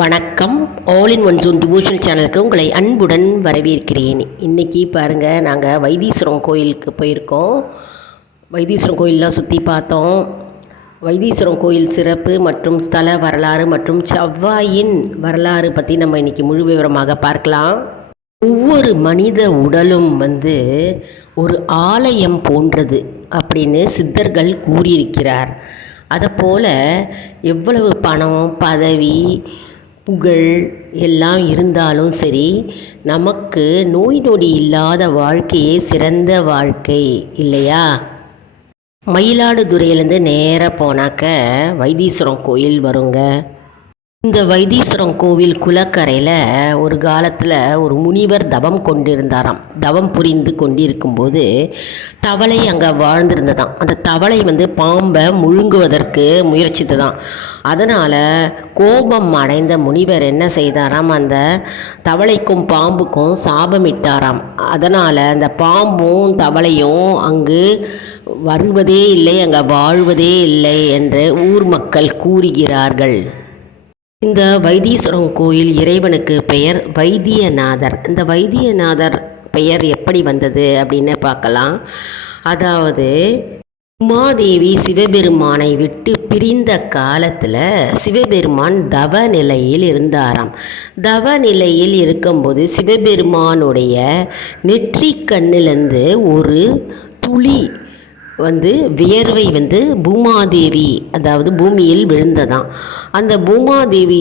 வணக்கம். All in one zone devotional சேனலுக்கு உங்களை அன்புடன் வரவேற்கிறேன். இன்றைக்கி பாருங்கள், நாங்கள் வைத்தீஸ்வரம் கோயிலுக்கு போயிருக்கோம். வைத்தீஸ்வரம் கோயிலெலாம் சுற்றி பார்த்தோம். வைத்தீஸ்வரம் கோயில் சிறப்பு மற்றும் ஸ்தல வரலாறு மற்றும் செவ்வாயின் வரலாறு பற்றி நம்ம இன்றைக்கி முழு விவரமாக பார்க்கலாம். ஒவ்வொரு மனித உடலும் ஒரு ஆலயம் போன்றது அப்படின்னு சித்தர்கள் கூறியிருக்கிறார். அதைப்போல் எவ்வளவு பணம், பதவி, புகழ் எல்லாம் இருந்தாலும் சரி, நமக்கு நோய் நொடி இல்லாத வாழ்க்கையே சிறந்த வாழ்க்கை இல்லையா? மயிலாடுதுறையிலேருந்து நேராக போனாக்க வைத்தீஸ்வரம் கோயில் வருங்க. இந்த வைத்தீஸ்வரம் கோவில் குளக்கரையில் ஒரு காலத்தில் ஒரு முனிவர் தவம் கொண்டிருந்தாராம். தவம் புரிந்து கொண்டிருக்கும்போது தவளை அங்கே வாழ்ந்திருந்ததாம். அந்த தவளை பாம்பை முழுங்குவதற்கு முயற்சித்ததாம். அதனால் கோபம் அடைந்த முனிவர் என்ன செய்தாராம், அந்த தவளைக்கும் பாம்புக்கும் சாபமிட்டாராம். அதனால் அந்த பாம்பும் தவளையும் அங்கு வருவதே இல்லை, அங்கே வாழ்வதே இல்லை என்று ஊர் மக்கள் கூறுகிறார்கள். இந்த வைத்தீஸ்வரம் கோயில் இறைவனுக்கு பெயர் வைத்தியநாதர். இந்த வைத்தியநாதர் பெயர் எப்படி வந்தது அப்படின்னு பார்க்கலாம். அதாவது உமாதேவி சிவபெருமானை விட்டு பிரிந்த காலத்தில் சிவபெருமான் தவ நிலையில் இருந்தாராம். தவ நிலையில் இருக்கும்போது சிவபெருமானுடைய நெற்றி கண்ணிலிருந்து ஒரு துளி வியர்வை பூமாதேவி, அதாவது பூமியில் விழுந்ததாம். அந்த பூமாதேவி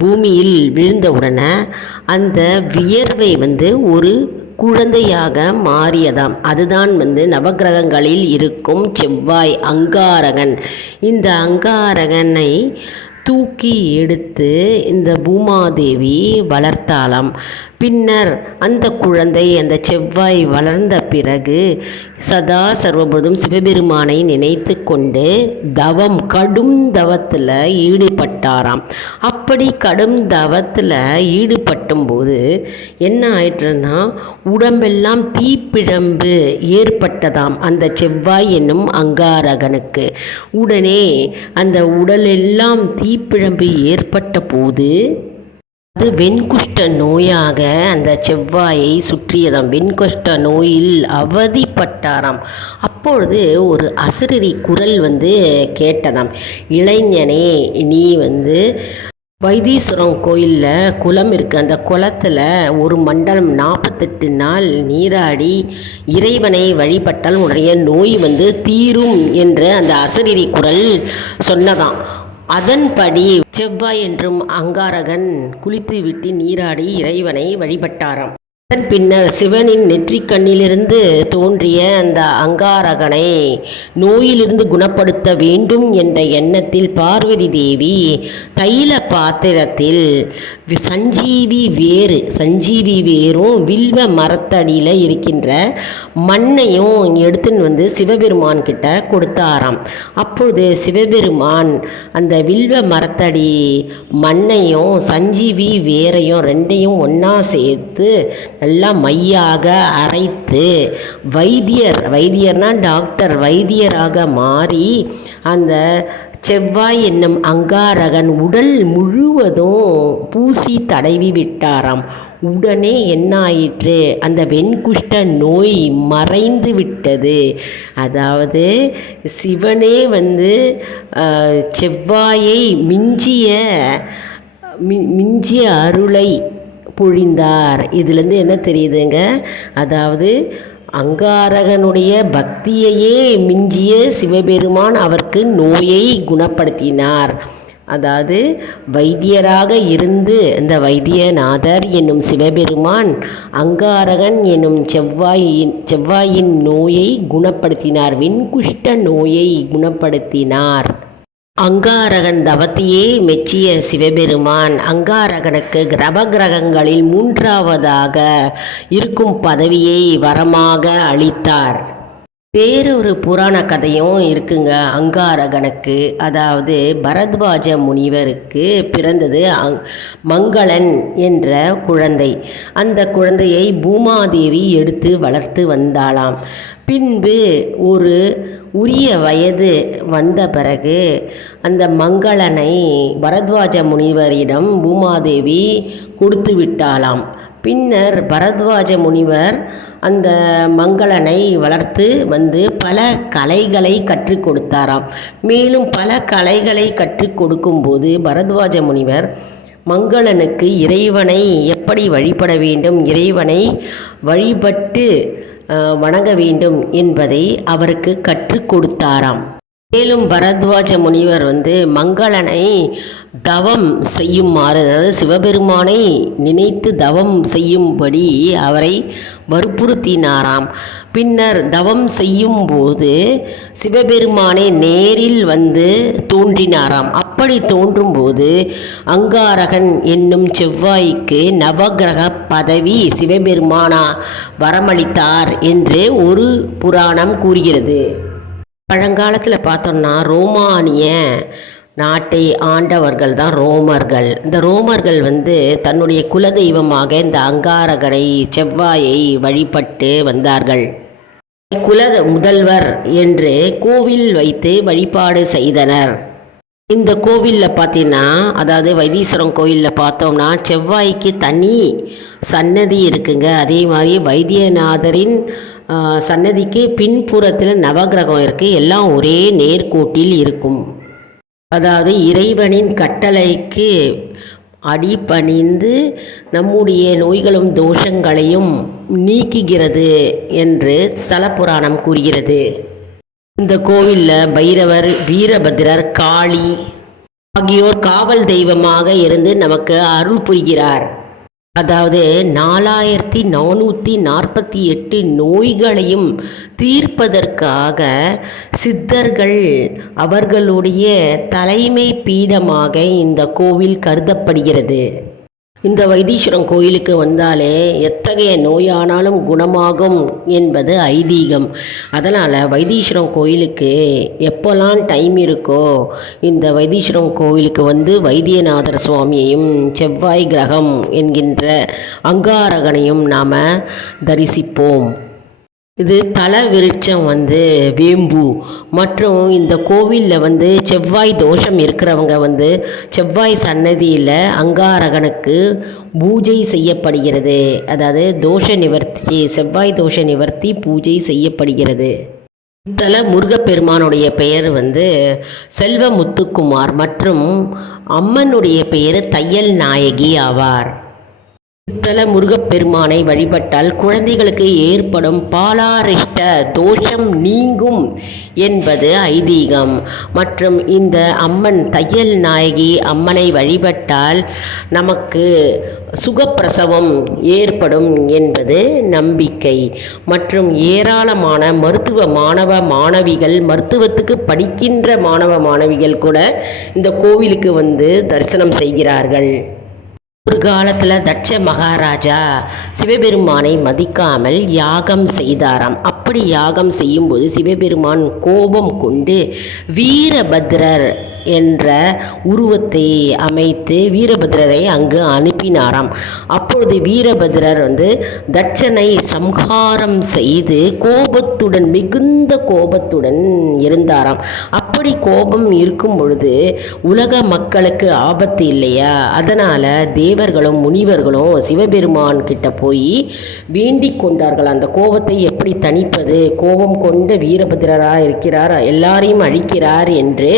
பூமியில் விழுந்த உடனே அந்த வியர்வை ஒரு குழந்தையாக மாறியதாம். அதுதான் நவக்கிரகங்களில் இருக்கும் செவ்வாய் அங்காரகன். இந்த அங்காரகனை தூக்கி எடுத்து இந்த பூமாதேவி வளர்த்தாளாம். பின்னர் அந்த குழந்தை, அந்த செவ்வாய் வளர்ந்த பிறகு சதா சர்வபொழுதும் சிவபெருமானை நினைத்து கொண்டு கடும் தவத்தில் ஈடுபட்டாராம். அப்படி கடும் தவத்தில் ஈடுபட்டும் போது என்ன ஆயிற்றுன்னா, உடம்பெல்லாம் தீப்பிழம்பு ஏற்பட்டதாம் அந்த செவ்வாய் என்னும் அங்காரகனுக்கு. உடனே அந்த உடலெல்லாம் தீப்பிழம்பு ஏற்பட்ட போது அது வெண்குஷ்ட நோயாக அந்த செவ்வாயை சுற்றியதாம். வெண்குஷ்ட நோயில் அவதிப்பட்டாராம். அப்பொழுது ஒரு அசரீரி குரல் கேட்டதாம், இளைஞனே, நீ வைத்தீஸ்வரம் கோயிலில் குளம் இருக்குது. அந்த குளத்தில் ஒரு மண்டலம் 48 நாள் நீராடி இறைவனை வழிபட்டால் உடைய நோய் தீரும் என்று அந்த அசரீரி குரல் சொன்னதாம். அதன்படி செவ்வாய் என்றும் அங்காரகன் குளித்து விட்டு நீராடி இறைவனை வழிபட்டாராம். அதன் பின்னர் சிவனின் நெற்றிக்கண்ணிலிருந்து தோன்றிய அந்த அங்காரகனை நோயிலிருந்து குணப்படுத்த வேண்டும் என்ற எண்ணத்தில் பார்வதி தேவி தைல பாத்திரத்தில் சஞ்சீவி வேரும் வில்வ மரத்தடியில் இருக்கின்ற மண்ணையும் எடுத்துன்னு சிவபெருமான் கிட்ட கொடுத்தாராம். அப்பொழுது சிவபெருமான் அந்த வில்வ மரத்தடி மண்ணையும் சஞ்சீவி வேரையும் ரெண்டையும் ஒன்றா சேர்த்து நல்லா மையாக அரைத்து வைத்தியர்னா டாக்டர், வைத்தியராக மாறி அந்த செவ்வாய் என்னும் அங்காரகன் உடல் முழுவதும் பூசி தடவி விட்டாராம். உடனே என்னாயிற்று, அந்த வெண்குஷ்ட நோய் மறைந்து விட்டது. அதாவது சிவனே செவ்வாயை மிஞ்சிய அருளை பொழிந்தார். இதுலேருந்து என்ன தெரியுதுங்க, அதாவது அங்காரகனுடைய பக்தியையே மிஞ்சிய சிவபெருமான் அவருக்கு நோயை குணப்படுத்தினார். அதாவது வைத்தியராக இருந்து இந்த வைத்தியநாதர் என்னும் சிவபெருமான் அங்காரகன் என்னும் செவ்வாயின் நோயை குணப்படுத்தினார், வெண்குஷ்ட நோயை குணப்படுத்தினார். அங்காரகன் தவத்தையே மெச்சிய சிவபெருமான் அங்காரகனுக்கு நவக்கிரகங்களில் 3ஆவதாக இருக்கும் பதவியை வரமாக அளித்தார். வேறொரு புராண கதையும் இருக்குங்க அங்காரகனுக்கு. அதாவது பரத்வாஜ முனிவருக்கு பிறந்தது மங்களன் என்ற குழந்தை. அந்த குழந்தையை பூமாதேவி எடுத்து வளர்த்து வந்தாளாம். பின்பு ஒரு உரிய வயது வந்த பிறகு அந்த மங்களனை பரத்வாஜ முனிவரிடம் பூமாதேவி கொடுத்து விட்டாளாம். பின்னர் பரத்வாஜ முனிவர் அந்த மங்களனை வளர்த்து வந்து பல கலைகளை கற்றுக் கொடுத்தாராம். மேலும் பல கலைகளை கற்றுக் கொடுக்கும்போது பரத்வாஜ முனிவர் மங்களனுக்கு இறைவனை எப்படி வழிபட வேண்டும், இறைவனை வழிபட்டு வணங்க வேண்டும் என்பதை அவருக்கு கற்றுக் கொடுத்தாராம். மேலும் பரத்வாஜ முனிவர் மங்களனை தவம் செய்யுமாறு, அதாவது சிவபெருமானை நினைத்து தவம் செய்யும்படி அவரை வற்புறுத்தினாராம். பின்னர் தவம் செய்யும்போது சிவபெருமானை நேரில் தோன்றினாராம். அப்படி தோன்றும்போது அங்காரகன் என்னும் செவ்வாய்க்கு நவகிரக பதவி சிவபெருமானா வரமளித்தார் என்று ஒரு புராணம் கூறுகிறது. பழங்காலத்தில் பார்த்தோம்னா ரோமானிய நாட்டை ஆண்டவர்கள் தான் ரோமர்கள். இந்த ரோமர்கள் தன்னுடைய குலதெய்வமாக இந்த அங்காரகனை செவ்வாயை வழிபட்டு வந்தார்கள். குல முதல்வர் என்று கோவில் வைத்து வழிபாடு செய்தனர். இந்த கோவிலில் பார்த்தீங்கன்னா, அதாவது வைத்தீஸ்வரம் கோயிலில் பார்த்தோம்னா செவ்வாய்க்கு தனி சன்னதி இருக்குங்க. அதே மாதிரி வைத்தியநாதரின் சன்னதிக்கு பின்புறத்தில் நவகிரகம் இருக்குது. எல்லாம் ஒரே நேர்கோட்டில் இருக்கும். அதாவது இறைவனின் கட்டளைக்கு அடிபணிந்து நம்முடைய நோய்களும் தோஷங்களையும் நீக்குகிறது என்று ஸ்தலபுராணம் கூறுகிறது. இந்த கோவிலில் பைரவர், வீரபத்ரர், காளி ஆகியோர் காவல் தெய்வமாக இருந்து நமக்கு அருள் புரிகிறார். அதாவது 4448 நோய்களையும் தீர்ப்பதற்காக சித்தர்கள் அவர்களுடைய தலைமை பீடமாக இந்த கோவில் கருதப்படுகிறது. இந்த வைத்தீஸ்வரம் கோயிலுக்கு வந்தாலே எத்தகைய நோயானாலும் குணமாகும் என்பது ஐதீகம். அதனால் வைத்தீஸ்வரம் கோயிலுக்கு எப்போல்லாம் டைம் இருக்கோ இந்த வைத்தீஸ்வரம் கோவிலுக்கு வைத்தியநாதர் சுவாமியையும் செவ்வாய் கிரகம் என்கின்ற அங்காரகனையும் நாம் தரிசிப்போம். இது தல விருட்சம் வேம்பு. மற்றும் இந்த கோவிலில் செவ்வாய் தோஷம் இருக்கிறவங்க செவ்வாய் சன்னதியில் அங்காரகனுக்கு பூஜை செய்யப்படுகிறது. அதாவது தோஷ நிவர்த்தி, செவ்வாய் தோஷ நிவர்த்தி பூஜை செய்யப்படுகிறது. இத்தல முருகப்பெருமானுடைய பெயர் செல்வமுத்துக்குமார் மற்றும் அம்மனுடைய பெயர் தையல் நாயகி ஆவார். இத்தல முருகப்பெருமானை வழிபட்டால் குழந்தைகளுக்கு ஏற்படும் பாலாரிஷ்ட தோஷம் நீங்கும் என்பது ஐதீகம். மற்றும் இந்த அம்மன் தையல் நாயகி அம்மனை வழிபட்டால் நமக்கு சுகப்பிரசவம் ஏற்படும் என்பது நம்பிக்கை. மற்றும் ஏராளமான மருத்துவ மாணவ மாணவிகள், மருத்துவத்துக்கு படிக்கின்ற மாணவ மாணவிகள் கூட இந்த கோவிலுக்கு தரிசனம் செய்கிறார்கள். ஒரு காலத்தில் தட்ச மகாராஜா சிவபெருமானை மதிக்காமல் யாகம் செய்தாராம். அப்படி யாகம் செய்யும்போது சிவபெருமான் கோபம் கொண்டு வீரபத்ரர் என்ற உருவத்தை அமைத்து வீரபத்ரரை அங்கு அனுப்பினாராம். அப்பொழுது வீரபத்ரர் தட்சனை சம்ஹாரம் செய்து கோபத்துடன், மிகுந்த கோபத்துடன் இருந்தாராம். அப்படி கோபம் இருக்கும் பொழுது உலக மக்களுக்கு ஆபத்து இல்லையா? அதனால் தேவர்களும் முனிவர்களும் சிவபெருமான் கிட்ட போய் வேண்டிக் கொண்டார்கள். அந்த கோபத்தை எப்படி தணிப்பது? கோபம் கொண்ட வீரபத்ரராக இருக்கிறார், எல்லாரையும் அழிக்கிறார் என்று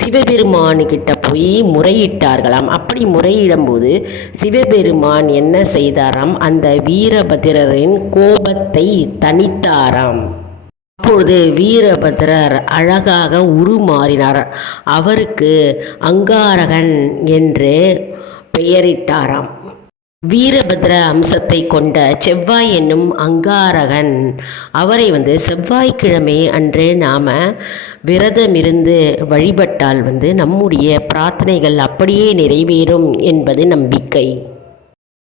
சிவபெருமானுக்கிட்ட போய் முறையிட்டார்களாம். அப்படி முறையிடும்போது சிவபெருமான் என்ன செய்தாராம்? அந்த வீரபத்ரரின் கோபத்தை தணித்தாராம். அப்பொழுது வீரபத்ரர் அழகாக உருமாறினார். அவருக்கு அங்காரகன் என்று பெயரிட்டாராம். வீரபத்ர அம்சத்தை கொண்ட செவ்வாய் என்னும் அங்காரகன் அவரை செவ்வாய்க்கிழமை அன்று நாம் விரதமிருந்து வழிபட்டால் நம்முடைய பிரார்த்தனைகள் அப்படியே நிறைவேறும் என்பது நம்பிக்கை.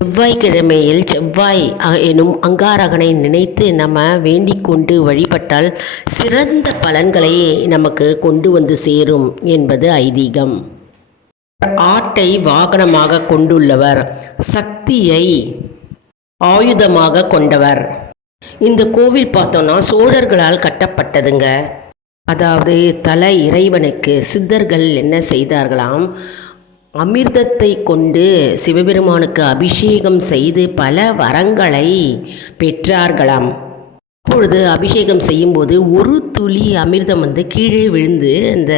செவ்வாய்க்கிழமையில் செவ்வாய் எனும் அங்காரகனை நினைத்து நம்ம வேண்டிக் கொண்டு வழிபட்டால் சிறந்த பலன்களை நமக்கு கொண்டு வந்து சேரும் என்பது ஐதீகம். ஆட்டை வாகனமாக கொண்டுள்ளவர், சக்தியை ஆயுதமாக கொண்டவர். இந்த கோவில் பார்த்தோன்னா சோழர்களால் கட்டப்பட்டதுங்க. அதாவது தல இறைவனுக்கு சித்தர்கள் என்ன செய்தார்களாம், அமிர்தத்தை கொண்டு சிவபெருமானுக்கு அபிஷேகம் செய்து பல வரங்களை பெற்றார்களாம். அப்பொழுது அபிஷேகம் செய்யும்போது ஒரு துளி அமிர்தம் கீழே விழுந்து அந்த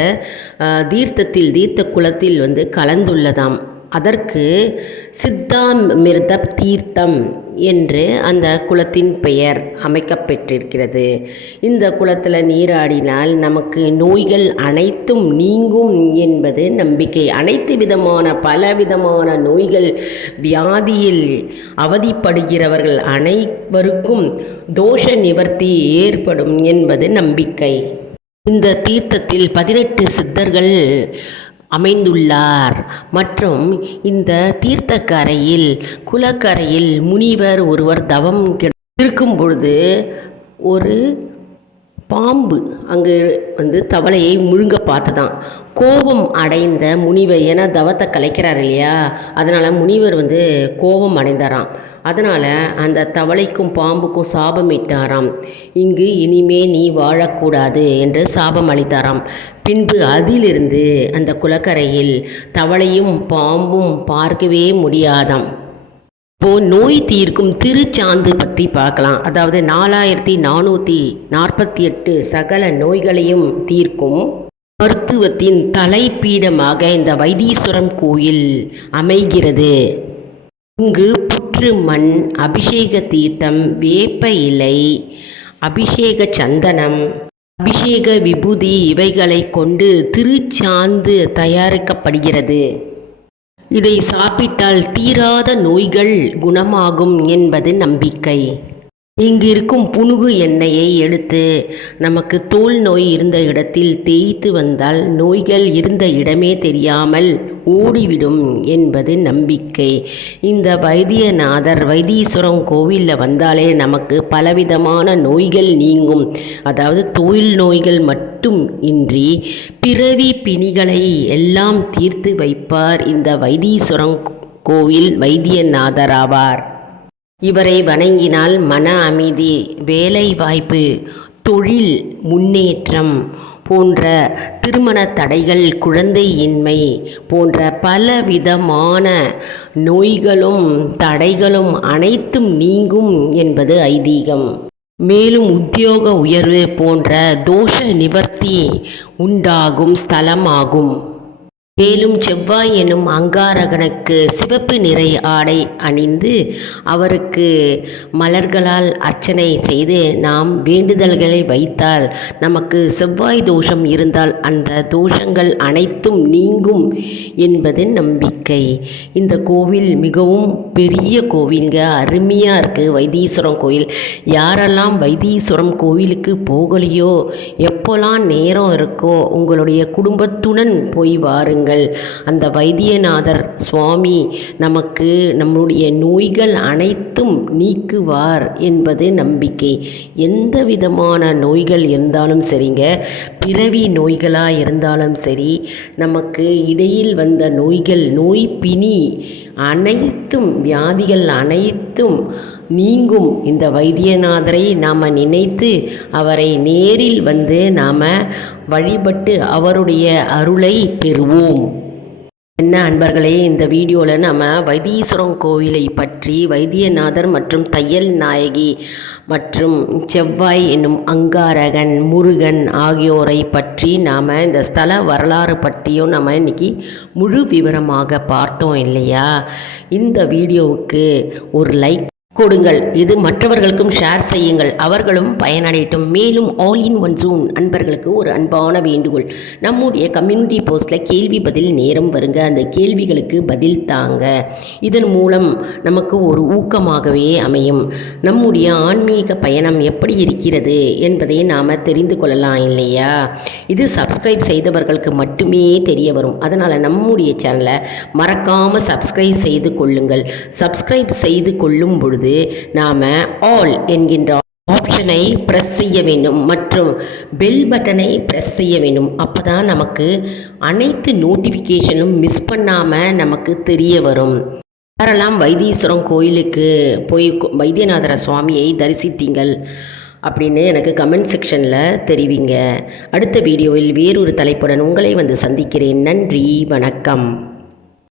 தீர்த்த குளத்தில் கலந்துள்ளதாம். அதற்கு சித்தாமிர்த தீர்த்தம் என்று அந்த குளத்தின் பெயர் அமைக்கப்பட்டிருக்கிறது. இந்த குளத்தில் நீராடினால் நமக்கு நோய்கள் அனைத்தும் நீங்கும் என்பது நம்பிக்கை. அனைத்து விதமான பலவிதமான நோய்கள் வியாதியில் அவதிப்படுகிறவர்கள் அனைவருக்கும் தோஷ நிவர்த்தி ஏற்படும் என்பது நம்பிக்கை. இந்த தீர்த்தத்தில் 18 சித்தர்கள் அமைந்துள்ளார். மற்றும் இந்த தீர்த்தக்கரையில் குளக்கரையில் முனிவர் ஒருவர் தவம் இருக்கும் பொழுது ஒரு பாம்பு அங்கு தவளையை முழுங்க பார்த்ததான். கோபம் அடைந்த முனிவர், ஏன்னா தவத்தை கலைக்கிறார் இல்லையா, அதனால் முனிவர் கோபம் அடைந்தாராம். அதனால் அந்த தவளைக்கும் பாம்புக்கும் சாபமிட்டாராம். இங்கு இனிமே நீ வாழக்கூடாது என்று சாபம் அளித்தாராம். பின்பு அதிலிருந்து அந்த குளக்கரையில் தவளையும் பாம்பும் பார்க்கவே முடியாதாம். இப்போது நோய் தீர்க்கும் திருச்சாந்து பற்றி பார்க்கலாம். அதாவது 4448 சகல நோய்களையும் தீர்க்கும் மருத்துவத்தின் தலைப்பீடமாக இந்த வைத்தீஸ்வரம் கோயில் அமைகிறது. இங்கு புற்று மண், அபிஷேக தீர்த்தம், வேப்ப இலை, அபிஷேக சந்தனம், அபிஷேக விபூதி இவைகளை கொண்டு திருச்சாந்து தயாரிக்கப்படுகிறது. இதை சாப்பிட்டால் தீராத நோய்கள் குணமாகும் என்பது நம்பிக்கை. இங்கு இருக்கும் புனுகு எண்ணெயை எடுத்து நமக்கு தோல் நோய் இருந்த இடத்தில் தேய்த்து வந்தால் நோய்கள் இருந்த இடமே தெரியாமல் ஓடிவிடும் என்பது நம்பிக்கை. இந்த வைத்தியநாதர் வைத்தீஸ்வரம் கோவிலில் வந்தாலே நமக்கு பலவிதமான நோய்கள் நீங்கும். அதாவது தொழில் நோய்கள் மட்டும் இன்றி பிறவி பிணிகளை எல்லாம் தீர்த்து வைப்பார் இந்த வைத்தீஸ்வரம் கோவில் வைத்தியநாதர் ஆவார். இவரை வணங்கினால் மன அமைதி, வேலை வாய்ப்பு, தொழில் முன்னேற்றம் போன்ற திருமண தடைகள், குழந்தையின்மை போன்ற பலவிதமான நோய்களும் தடைகளும் அனைத்தும் நீங்கும் என்பது ஐதீகம். மேலும் உத்தியோக உயர்வு போன்ற தோஷ நிவர்த்தி உண்டாகும் ஸ்தலமாகும். மேலும் செவ்வாய் எனும் அங்காரகனுக்கு சிவப்பு நிறை ஆடை அணிந்து அவருக்கு மலர்களால் அர்ச்சனை செய்து நாம் வேண்டுதல்களை வைத்தால் நமக்கு செவ்வாய் தோஷம் இருந்தால் அந்த தோஷங்கள் அனைத்தும் நீங்கும் என்பது நம்பிக்கை. இந்த கோவில் மிகவும் பெரிய கோவிலுங்க, அருமையாக இருக்குது வைத்தீஸ்வரம் கோயில். யாரெல்லாம் வைத்தீஸ்வரம் கோவிலுக்கு போகலையோ, எப்போல்லாம் நேரம் இருக்கோ உங்களுடைய குடும்பத்துடன் போய் வாருங்கள். அந்த வைத்தியநாதர் சுவாமி நமக்கு நம்முடைய நோய்கள் அனைத்தும் நீக்குவார் என்பது நம்பிக்கை. எந்த விதமான நோய்கள் இருந்தாலும் சரிங்க, பிறவி நோய்களாக இருந்தாலும் சரி, நமக்கு இடையில் வந்த நோய்கள், நோய் பிணி அனைத்தும், வியாதிகள் அனைத்தும் நீங்கும். இந்த வைத்தியநாதரை நாம் நினைத்து அவரை நேரில் நாம் வழிபட்டு அவருடைய அருளை பெறுவோம். என்ன அன்பர்களே, இந்த வீடியோவில் நம்ம வைத்தீஸ்வரம் கோவிலை பற்றி, வைத்தியநாதர் மற்றும் தையல் நாயகி மற்றும் செவ்வாய் என்னும் அங்காரகன், முருகன் ஆகியோரை பற்றி நாம் இந்த ஸ்தல வரலாறு பற்றியும் நம்ம இன்றைக்கி முழு விவரமாக பார்த்தோம் இல்லையா? இந்த வீடியோவுக்கு ஒரு லைக் கொடுங்கள். இது மற்றவர்களுக்கும் ஷேர் செய்யுங்கள், அவர்களும் பயனடையட்டும். மேலும் ஆல் இன் ஒன் ஜூன் அன்பர்களுக்கு ஒரு அன்பான வேண்டுகோள். நம்முடைய கம்யூனிட்டி போஸ்ட்டில் கேள்வி பதில் நேரம் வருங்க. அந்த கேள்விகளுக்கு பதில் தாங்க. இதன் மூலம் நமக்கு ஒரு ஊக்கமாகவே அமையும். நம்முடைய ஆன்மீக பயணம் எப்படி இருக்கிறது என்பதை நாம் தெரிந்து கொள்ளலாம் இல்லையா? இது சப்ஸ்கிரைப் செய்தவர்களுக்கு மட்டுமே தெரிய வரும். அதனால் நம்முடைய சேனலை மறக்காமல் சப்ஸ்கிரைப் செய்து கொள்ளுங்கள். சப்ஸ்கிரைப் செய்து கொள்ளும் பொழுது நாம் ஆல் என்கின்ற ஆப்ஷனை ப்ரெஸ் செய்ய வேண்டும் மற்றும் பெல் பட்டனை ப்ரெஸ் செய்ய வேண்டும். அப்போ தான் நமக்கு அனைத்து நோட்டிஃபிகேஷனும் மிஸ் பண்ணாமல் நமக்கு தெரிய வரும். யாரெல்லாம் வைத்தீஸ்வரம் கோயிலுக்கு போய் வைத்தியநாதர சுவாமியை தரிசித்தீங்கள் அப்படின்னு எனக்கு கமெண்ட் செக்ஷனில் தெரிவிங்க. அடுத்த வீடியோவில் வேறொரு தலைப்புடன் உங்களை வந்து சந்திக்கிறேன். நன்றி, வணக்கம்.